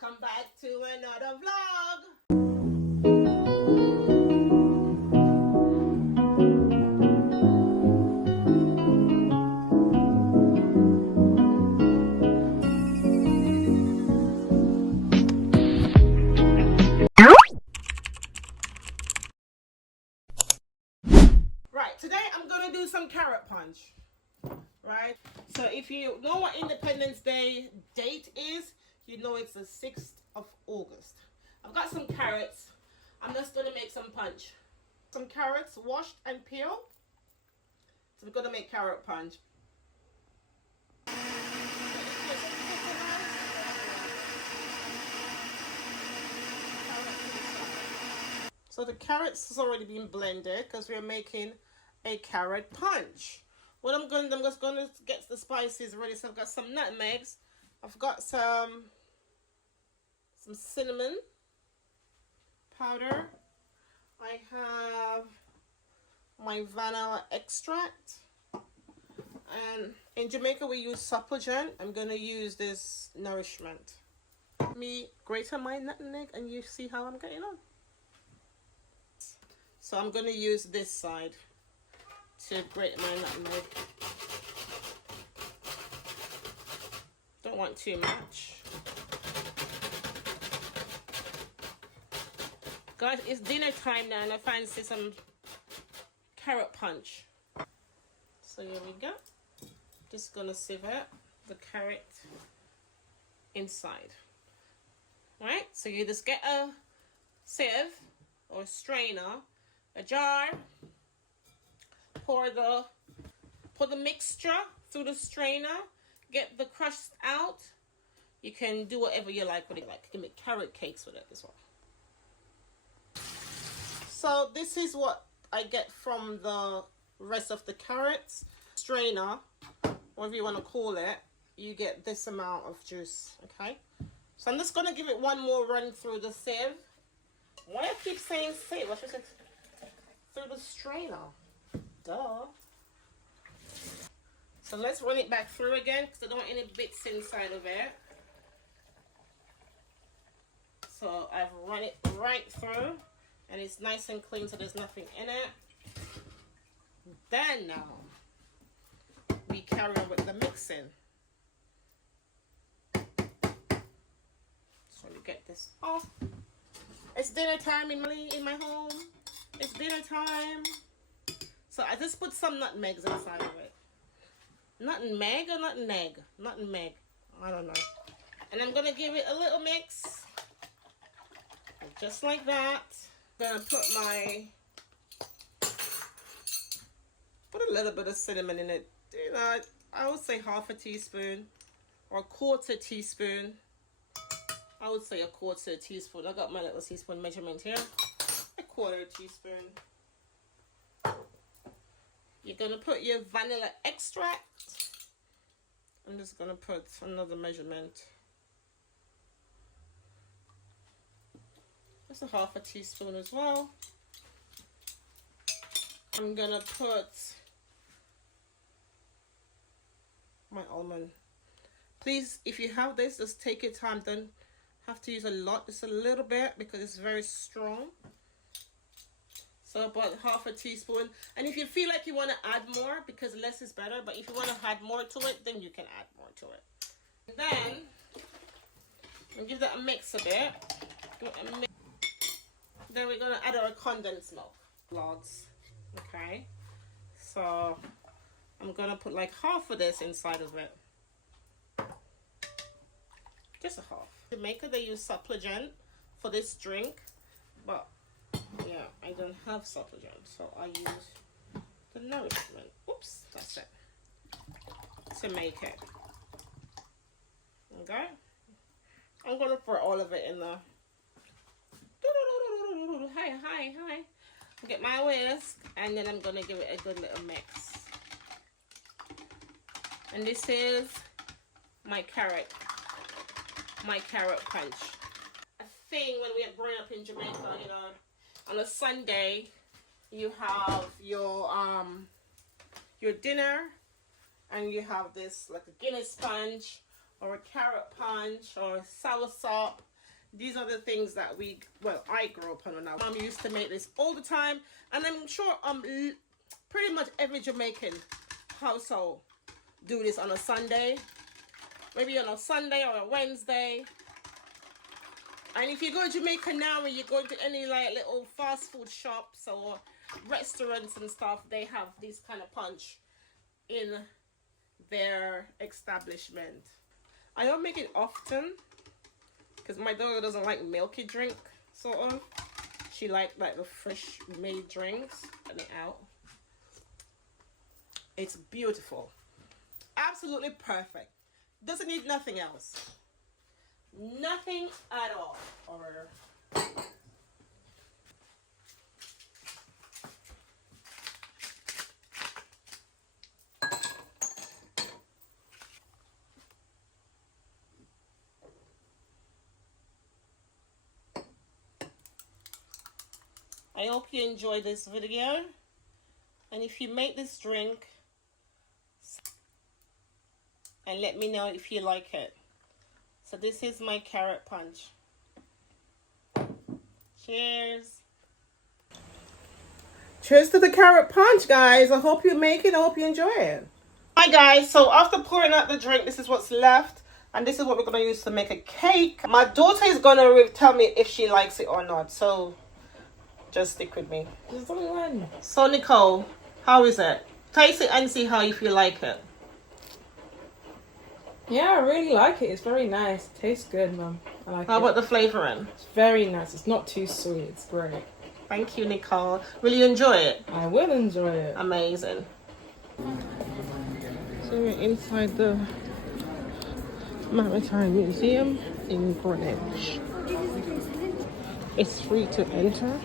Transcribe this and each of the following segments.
Welcome back to another vlog. Right, today I'm gonna do some carrot punch. Right, so if you know what Independence Day date is, you know it's the 6th of August. I've got some carrots. I'm just gonna make some punch. Some carrots washed and peeled. So we're gonna make carrot punch. So the carrots has already been blended because we're making a carrot punch. What I'm just gonna get the spices ready. So I've got some nutmegs. I've got some cinnamon powder. I have my vanilla extract. And in Jamaica we use supplement. I'm gonna use this Nourishment. Let me grate my nutmeg and you see how I'm getting on. So I'm gonna use this side to grate my nutmeg. Don't want too much. Guys, it's dinner time now and I fancy some carrot punch. So here we go. Just gonna sieve it, the carrot inside. Right, so you just get a sieve or a strainer, a jar, pour the mixture through the strainer, get the crust out. You can do whatever you like with it. Like you can make carrot cakes with it as well. So this is what I get from the rest of the carrots. Strainer, whatever you want to call it, you get this amount of juice, okay? So I'm just going to give it one more run through the sieve. Why I keep saying sieve? I should say through the strainer. Duh. So let's run it back through again because I don't want any bits inside of it. So I've run it right through and it's nice and clean so there's nothing in it. Then now we carry on with the mixing. So we get this off. It's dinner time in my home. It's dinner time. So I just put some nutmegs inside of it. Nutmeg or nutmeg? Nutmeg. I don't know. And I'm going to give it a little mix. Just like that. I'm going to put a little bit of cinnamon in it. You know, I would say half a teaspoon or a quarter teaspoon. I would say a quarter teaspoon. I got my little teaspoon measurement here. A quarter teaspoon. You're going to put your vanilla extract. I'm just going to put another measurement. Just a half a teaspoon as well. I'm going to put my almond. Please, if you have this, just take your time. Don't have to use a lot, just a little bit because it's very strong. So about half a teaspoon. And if you feel like you want to add more, because less is better, but if you want to add more to it, then you can add more to it. And then we'll give that a mix a bit. Then we're going to add our condensed milk. Logs. Okay. So I'm going to put like half of this inside of it. Just a half. In Jamaica, they use supplement for this drink, but yeah, I don't have supplement, so I use the Nourishment. Oops, that's it. To make it. Okay. I'm gonna put all of it in the. Hi. Get my whisk, and then I'm gonna give it a good little mix. And this is my carrot punch. A thing when we were growing up in Jamaica, you know, on a Sunday you have your dinner and you have this like a Guinness punch or a carrot punch or soursop. These are the things that I grew up on. Now Mom used to make this all the time, and I'm sure pretty much every Jamaican household do this on a Sunday, maybe on a Sunday or a Wednesday. And if you go to Jamaica now and you go to any like little fast food shops or restaurants and stuff, they have this kind of punch in their establishment. I don't make it often because my daughter doesn't like milky drink, sort of. She liked like the fresh made drinks. Let it out. It's beautiful. Absolutely perfect. Doesn't need nothing else. Nothing at all. Or I hope you enjoy this video, and if you make this drink, and let me know if you like it. So this is my carrot punch. Cheers. Cheers to the carrot punch, guys. I hope you make it. I hope you enjoy it. Hi guys, so after pouring out the drink, this is what's left, and this is what we're going to use to make a cake. My daughter is going to tell me if she likes it or not, so just stick with me. There's only one. So Nicole, how is it? Taste it and see how you feel like it. Yeah, I really like it. It's very nice. Tastes good, Mum. I like it. How about the flavouring? It's very nice. It's not too sweet. It's great. Thank you, Nicole. Will you enjoy it? I will enjoy it. Amazing. So we're inside the Maritime Museum in Greenwich. It's free to enter.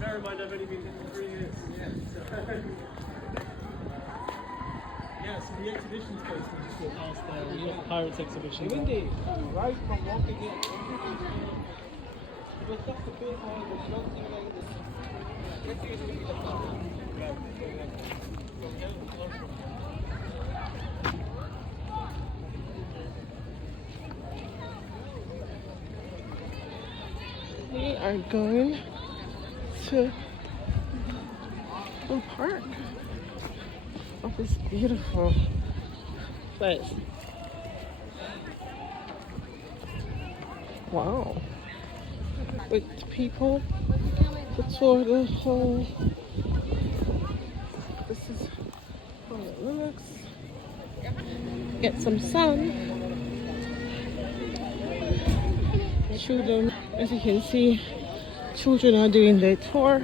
Bear in mind, I've only been here for 3 years. Yeah, so the exhibition space we just walked past there, we got the Pirates exhibition. Even right from walking in, it was just a bit hard, but you don't think like this. Let's see if we can get We are going to the park of this beautiful place. Wow. With people to tour the whole. This is how it looks. Get some sun. Children, as you can see, children are doing their tour,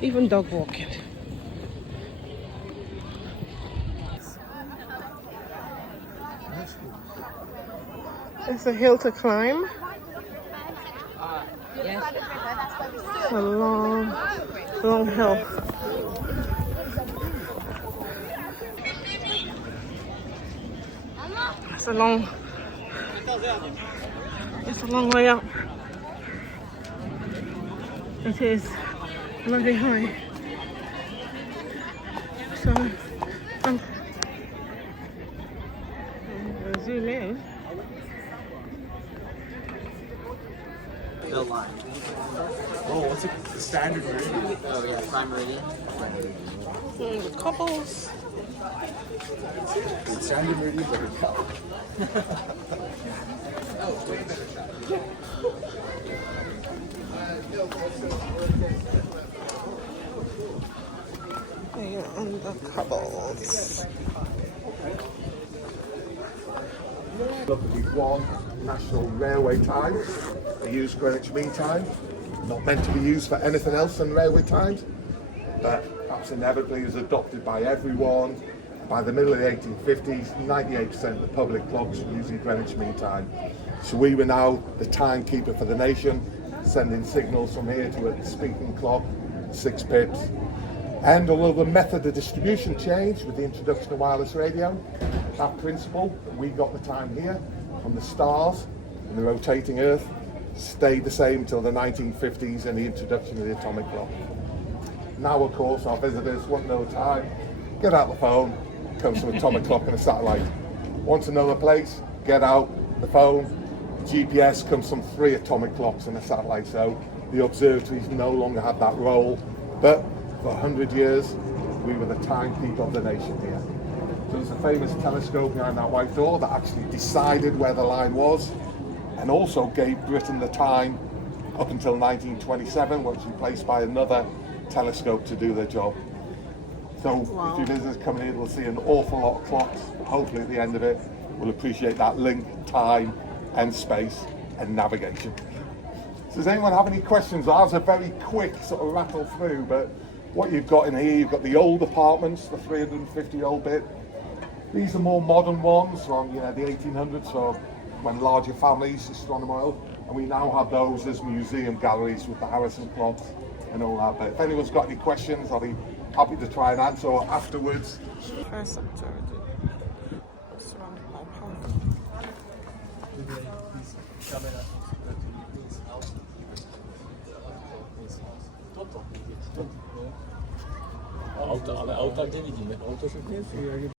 even dog walking. It's a hill to climb. It's a long, long hill. It's a long way up. It is very high. So I'm gonna zoom in. The line. Oh, what's it? The standard meridian? Oh yeah, prime meridian. The couples. The standard meridian, but it's cup. And the couples. Look at the one national railway times. They use Greenwich Mean Time. Not meant to be used for anything else than railway times, but perhaps inevitably is adopted by everyone. By the middle of the 1850s, 98% of the public clocks were using Greenwich Mean Time. So we were now the timekeeper for the nation, sending signals from here to a speaking clock, 6 pips. And although the method of distribution changed with the introduction of wireless radio, that principle that we got the time here from the stars and the rotating Earth stayed the same till the 1950s and the introduction of the atomic clock. Now, of course, our visitors want to know time. Get out the phone, comes an atomic clock and a satellite. Want to know the place? Get out the phone. GPS comes from 3 atomic clocks and a satellite. So the observatories no longer have that role. But for 100 years, we were the timekeeper of the nation here. So there's a famous telescope behind that white door that actually decided where the line was and also gave Britain the time up until 1927, which was replaced by another telescope to do their job. So if your visitors come in here, they'll see an awful lot of clocks. Hopefully at the end of it, we'll appreciate that link, time and space and navigation. So does anyone have any questions? Ours are very quick, sort of rattle through, but what you've got in here, you've got the old apartments, the 350-year-old bit. These are more modern ones from the 1800s, so when larger families, astronomer oil, and we now have those as museum galleries with the Harrison clocks and all that. But if anyone's got any questions, I'll be happy to try and answer afterwards. First observatory. Surrounded by park. Ale auta gdzie widzimy? Auto szybkie?